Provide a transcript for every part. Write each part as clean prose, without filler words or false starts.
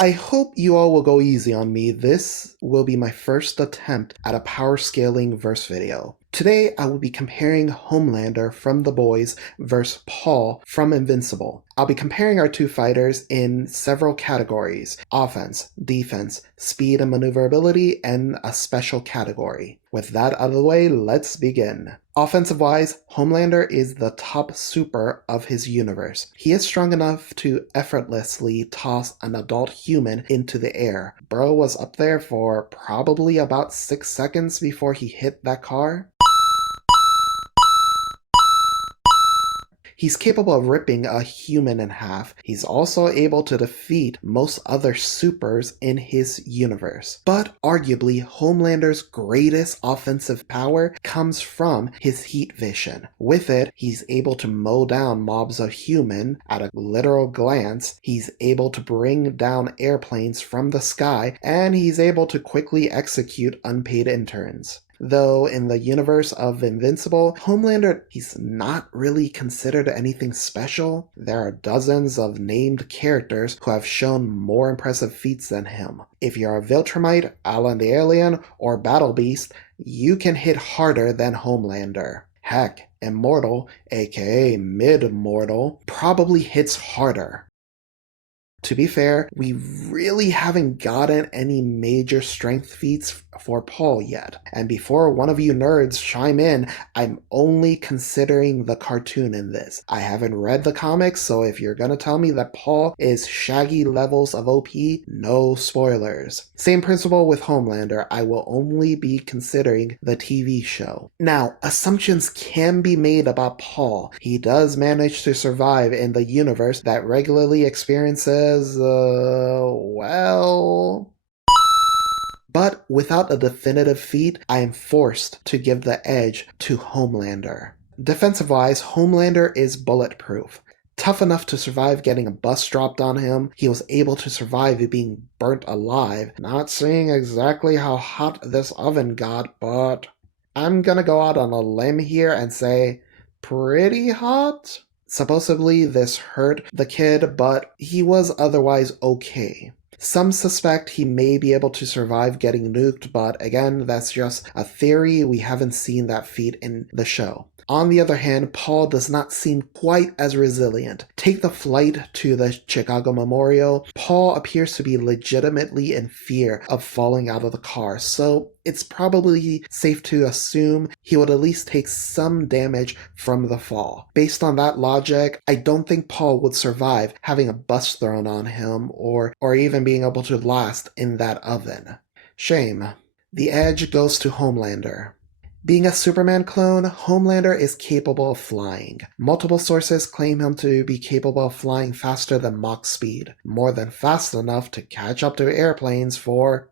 I hope you all will go easy on me. This will be my first attempt at a power scaling verse video. Today I will be comparing Homelander from The Boys versus Paul from Invincible. I'll be comparing our two fighters in several categories: offense, defense, speed and maneuverability, and a special category. With that out of the way, let's begin. Offensive-wise, Homelander is the top super of his universe. He is strong enough to effortlessly toss an adult human into the air. Bro was up there for probably about 6 seconds before he hit that car. He's capable of ripping a human in half. He's also able to defeat most other supers in his universe. But arguably, Homelander's greatest offensive power comes from his heat vision. With it, he's able to mow down mobs of human at a literal glance. He's able to bring down airplanes from the sky, and he's able to quickly execute unpaid interns. Though in the universe of Invincible, Homelander, he's not really considered anything special. There are dozens of named characters who have shown more impressive feats than him. If you're a Viltrumite, Alan the Alien, or Battle Beast, you can hit harder than Homelander. Heck, Immortal, aka Mid-Mortal, probably hits harder. To be fair, we really haven't gotten any major strength feats for Paul yet. And before one of you nerds chime in, I'm only considering the cartoon in this. I haven't read the comics, so if you're gonna tell me that Paul is Shaggy levels of OP, no spoilers. Same principle with Homelander, I will only be considering the TV show. Now, assumptions can be made about Paul. He does manage to survive in the universe that regularly experiences but without a definitive feat, I am forced to give the edge to Homelander. Defensive-wise, Homelander is bulletproof. Tough enough to survive getting a bus dropped on him, he was able to survive being burnt alive. Not seeing exactly how hot this oven got, but I'm gonna go out on a limb here and say pretty hot? Supposedly this hurt the kid, but he was otherwise okay. Some suspect he may be able to survive getting nuked, but again, that's just a theory. We haven't seen that feat in the show. On the other hand, Paul does not seem quite as resilient. Take the flight to the Chicago Memorial. Paul appears to be legitimately in fear of falling out of the car, so it's probably safe to assume he would at least take some damage from the fall. Based on that logic, I don't think Paul would survive having a bus thrown on him or even being able to last in that oven. Shame. The edge goes to Homelander. Being a Superman clone, Homelander is capable of flying. Multiple sources claim him to be capable of flying faster than Mach speed, more than fast enough to catch up to airplanes for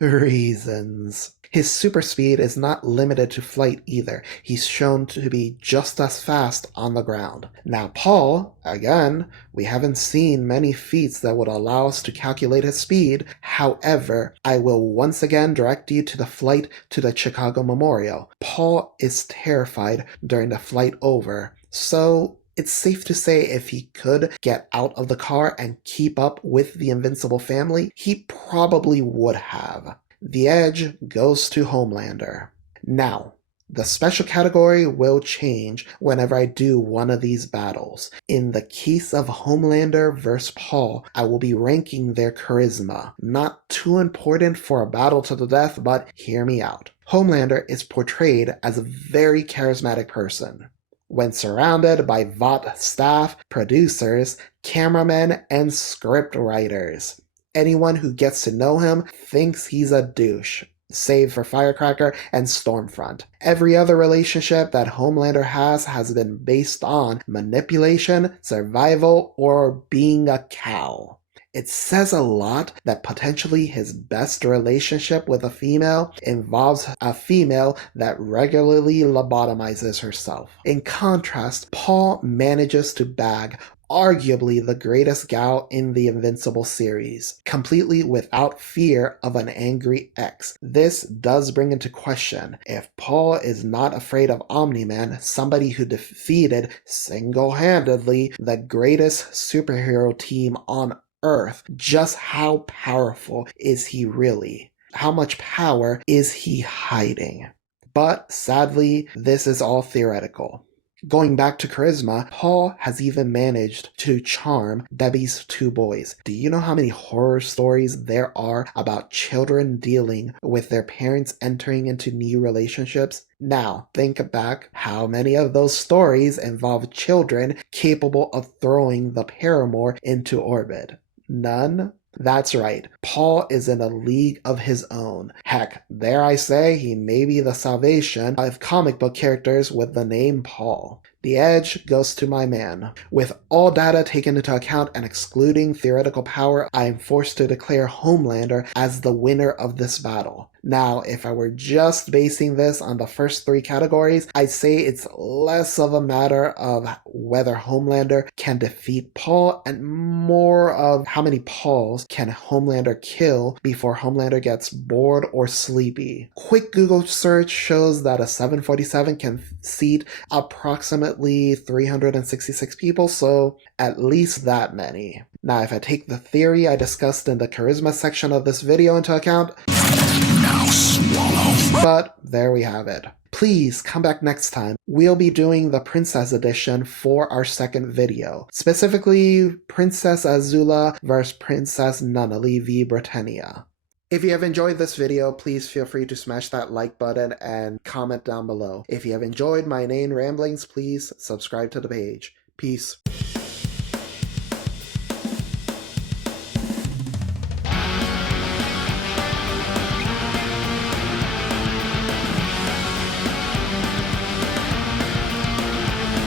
reasons. His super speed is not limited to flight either. He's shown to be just as fast on the ground. Now Paul, again, we haven't seen many feats that would allow us to calculate his speed. However, I will once again direct you to the flight to the Chicago Memorial. Paul is terrified during the flight over, so it's safe to say if he could get out of the car and keep up with the Invincible family, he probably would have. The edge goes to Homelander. Now, the special category will change whenever I do one of these battles. In the case of Homelander vs. Paul, I will be ranking their charisma. Not too important for a battle to the death, but hear me out. Homelander is portrayed as a very charismatic person. When surrounded by VOT staff, producers, cameramen, and script writers. Anyone who gets to know him thinks he's a douche, save for Firecracker and Stormfront. Every other relationship that Homelander has been based on manipulation, survival, or being a cow. It says a lot that potentially his best relationship with a female involves a female that regularly lobotomizes herself. In contrast, Paul manages to bag arguably the greatest gal in the Invincible series, completely without fear of an angry ex. This does bring into question if Paul is not afraid of Omni-Man, somebody who defeated single-handedly the greatest superhero team on earth. Just how powerful is he really? How much power is he hiding? But sadly, this is all theoretical. Going back to charisma, Paul has even managed to charm Debbie's two boys. Do you know how many horror stories there are about children dealing with their parents entering into new relationships? Now, think back, how many of those stories involve children capable of throwing the paramour into orbit? None? That's right. Paul is in a league of his own. Heck, dare I say he may be the salvation of comic book characters with the name Paul. The edge goes to my man. With all data taken into account and excluding theoretical power, I am forced to declare Homelander as the winner of this battle. Now, if I were just basing this on the first three categories, I'd say it's less of a matter of whether Homelander can defeat Paul and more of how many Pauls can Homelander kill before Homelander gets bored or sleepy. Quick Google search shows that a 747 can seat approximately 366 people, so at least that many. Now, if I take the theory I discussed in the charisma section of this video into account, now swallow. But there we have it. Please come back next time. We'll be doing the Princess Edition for our second video. Specifically, Princess Azula vs. Princess Nunnally v. Britannia. If you have enjoyed this video, please feel free to smash that like button and comment down below. If you have enjoyed my inane ramblings, please subscribe to the page. Peace.